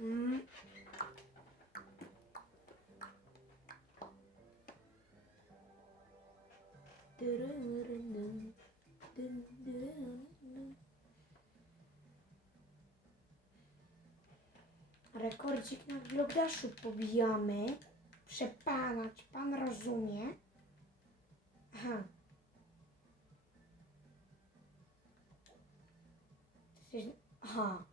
Mm. Rekordzik na globdaszu pobijamy. Przepana, czy pan rozumie? Aha. Aha.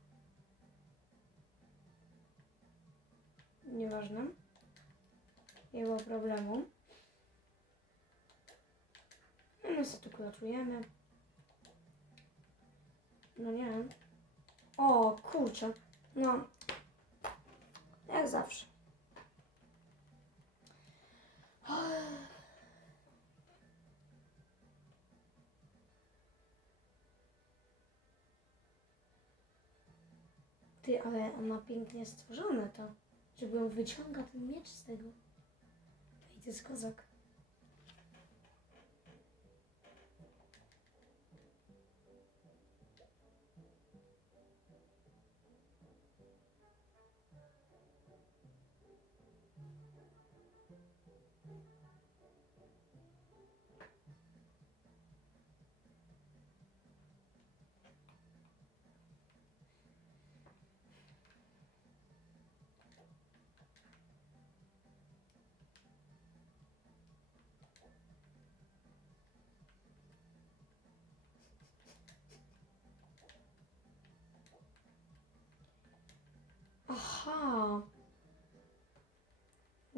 Nieważne. Nie było problemu. No my sobie tu klaczujemy. No nie. O, kurczę. No. Jak zawsze. Ty, ale on ma pięknie stworzone to, żeby on wyciąga ten miecz z tego. To jest kozak.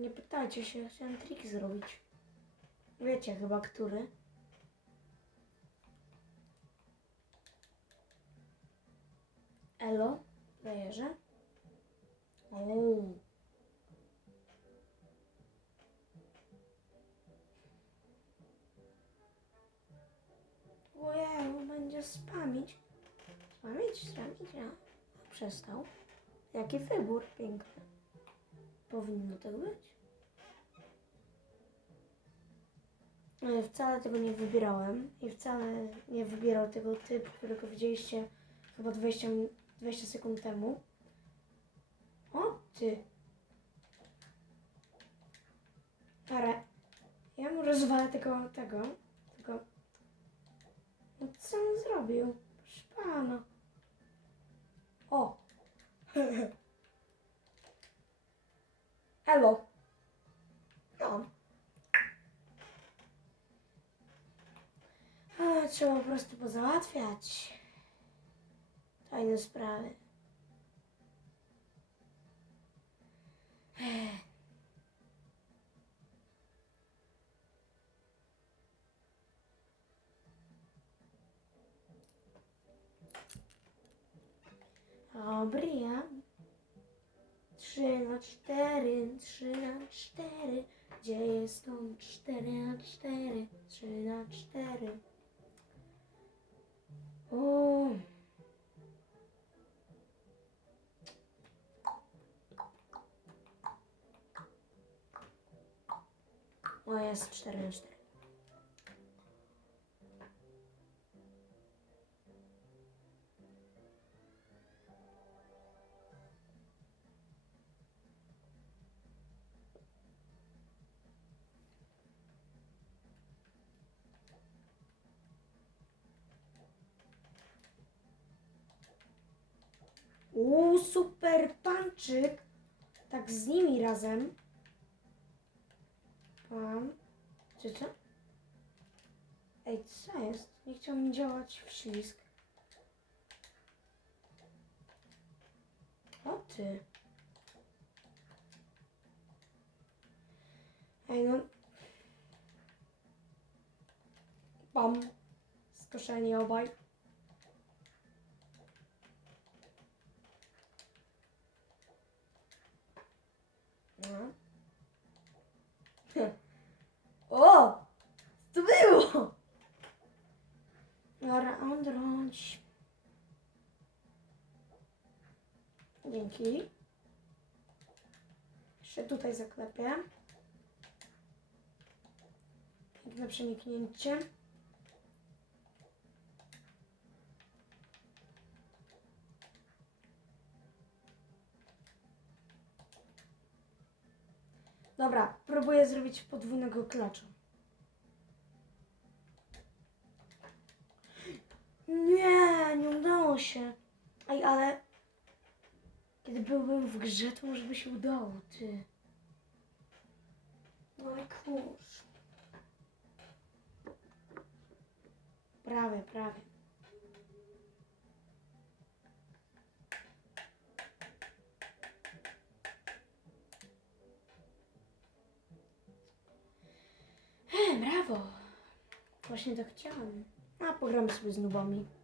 Nie pytajcie się, chciałem trik zrobić. Wiecie chyba, który? Elo, playerze. O. Ojej, będzie spamić. Spamić, spamić, a przestał. Jaki wybór piękny. Powinno tak być. Wcale tego nie wybierałem i wcale nie wybierał tego typ, którego widzieliście chyba 20, min- 20 sekund temu. O ty! Ale ja mu rozwalę tego, tego, tego. No co on zrobił? Proszę pana. Trzeba po prostu pozałatwiać tajne sprawy. Dobry, ja. Trzy na cztery, trzy na cztery. Gdzie jest on? Cztery na cztery, trzy na cztery. 4 na 4. Uuu, super panczyk. Tak z nimi razem. Pam. Co co? Ej, co jest? Nie chciał mi działać wślizg. O ty. Ej, no. Pam. Skoszeni obaj. jedynki. Jeszcze tutaj zaklepię. Piękne przeniknięcie. Dobra, próbuję zrobić podwójnego klacza. Nie, nie udało się. Byłbym w grze, to może by się udało, ty. No i kurz. Prawie, prawie. He, brawo. Właśnie tak chciałam. A pogramy sobie z nubami.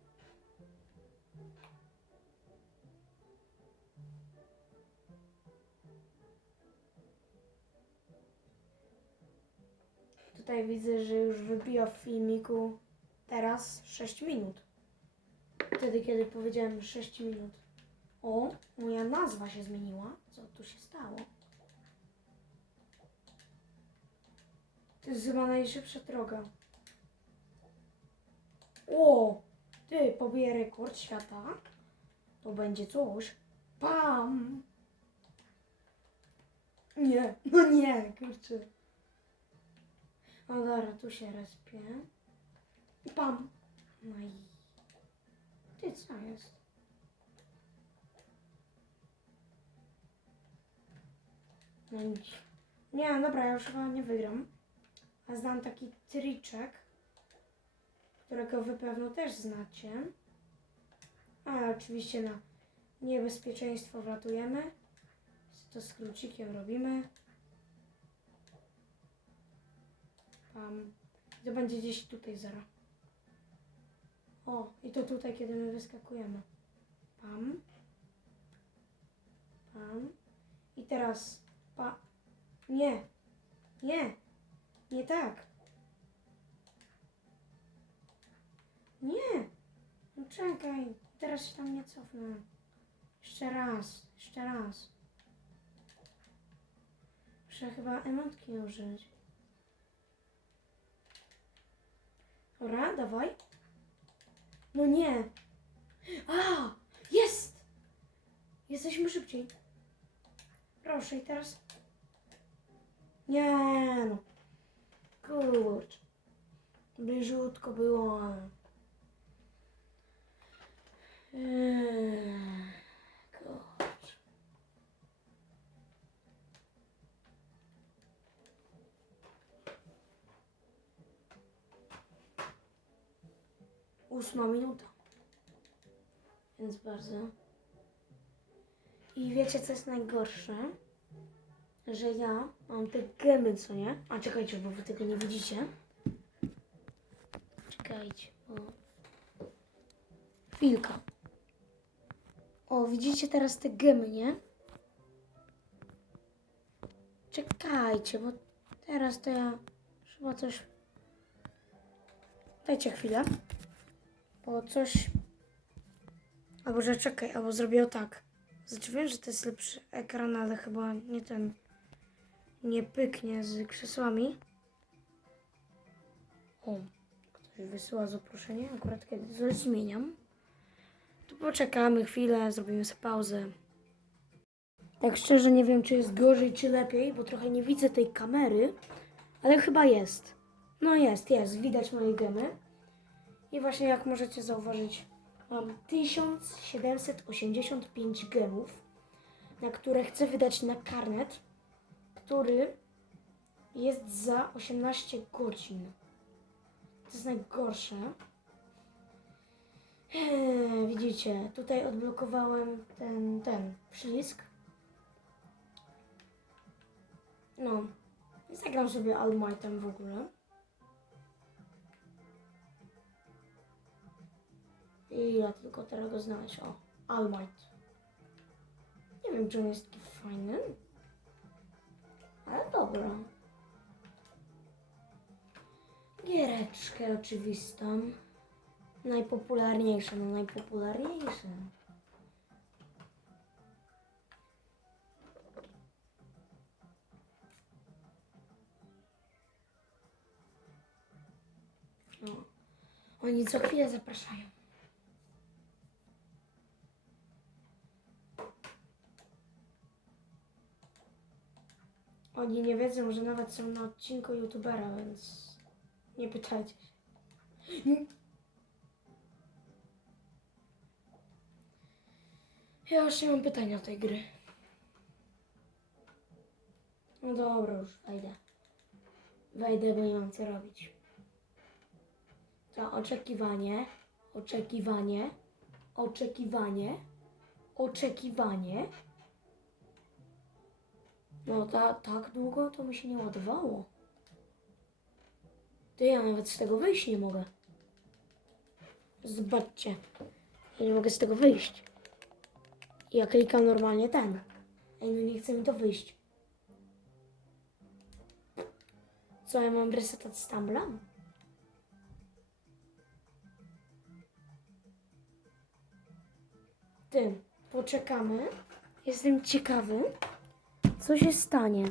Tutaj widzę, że już wybija w filmiku teraz 6 minut. Wtedy, kiedy powiedziałem 6 minut. O, moja nazwa się zmieniła. Co tu się stało? To jest chyba najszybsza droga. O! Ty, pobiję rekord świata. To będzie coś. Pam! Nie, no nie, kurczę. No dobra, tu się respię. I pam! No i... Ty, co jest? No nic. Nie, dobra, ja już chyba nie wygram. A znam taki triczek, którego wy pewno też znacie. A oczywiście na niebezpieczeństwo wlatujemy. To z krucikiem robimy. I to będzie gdzieś tutaj zara. O, i to tutaj, kiedy my wyskakujemy. Pam. Pam. I teraz pa. Nie. Nie. Nie tak. Nie. No czekaj. Teraz się tam nie cofnę. Jeszcze raz. Jeszcze raz. Muszę chyba emotki użyć. Dobra, dawaj. No nie. A! Jest! Jesteśmy szybciej. Proszę i teraz... Nie no. Kurcz. Bliżutko było. Eee, Ósma minuta. Więc bardzo. I wiecie co jest najgorsze? Że ja mam te gemy, co nie? A czekajcie, bo wy tego nie widzicie. Czekajcie, bo... Chwilka. O, widzicie teraz te gemy, nie? Czekajcie, bo teraz to ja chyba coś... Dajcie chwilę. Bo coś... Albo że czekaj, albo zrobię tak. Znaczy wiem, że to jest lepszy ekran, ale chyba nie ten... Nie pyknie z krzesłami. O, ktoś wysyła zaproszenie, akurat kiedy coś zmieniam. To poczekamy chwilę, zrobimy sobie pauzę. Tak szczerze nie wiem, czy jest gorzej, czy lepiej, bo trochę nie widzę tej kamery, ale chyba jest. No jest, jest, widać moje gemy. I właśnie jak możecie zauważyć, mam 1785 gemów, na które chcę wydać na karnet, który jest za 18 godzin. To jest najgorsze. Eee, widzicie, tutaj odblokowałem ten, ten przycisk. No, zagram sobie All Mightem w ogóle. I ja tylko teraz go znaleźć. O, All Might. Nie wiem, czy on jest taki fajny. Ale dobra. Giereczkę oczywistą. Najpopularniejsza, no najpopularniejsza. No. Oni co chwilę zapraszają. Oni nie wiedzą, że nawet są na odcinku youtubera, więc nie pytajcie się. Ja już nie mam pytania tej gry. No dobra, już wejdę. Wejdę, bo nie mam co robić. To oczekiwanie, oczekiwanie, oczekiwanie, oczekiwanie. No ta, tak długo to mi się nie ładowało. To ja nawet z tego wyjść nie mogę. Zobaczcie. Ja nie mogę z tego wyjść. Ja klikam normalnie ten. Ej, no nie chce mi to wyjść. Co, ja mam resetać Stambla? Tym, poczekamy. Jestem ciekawy, co się stanie.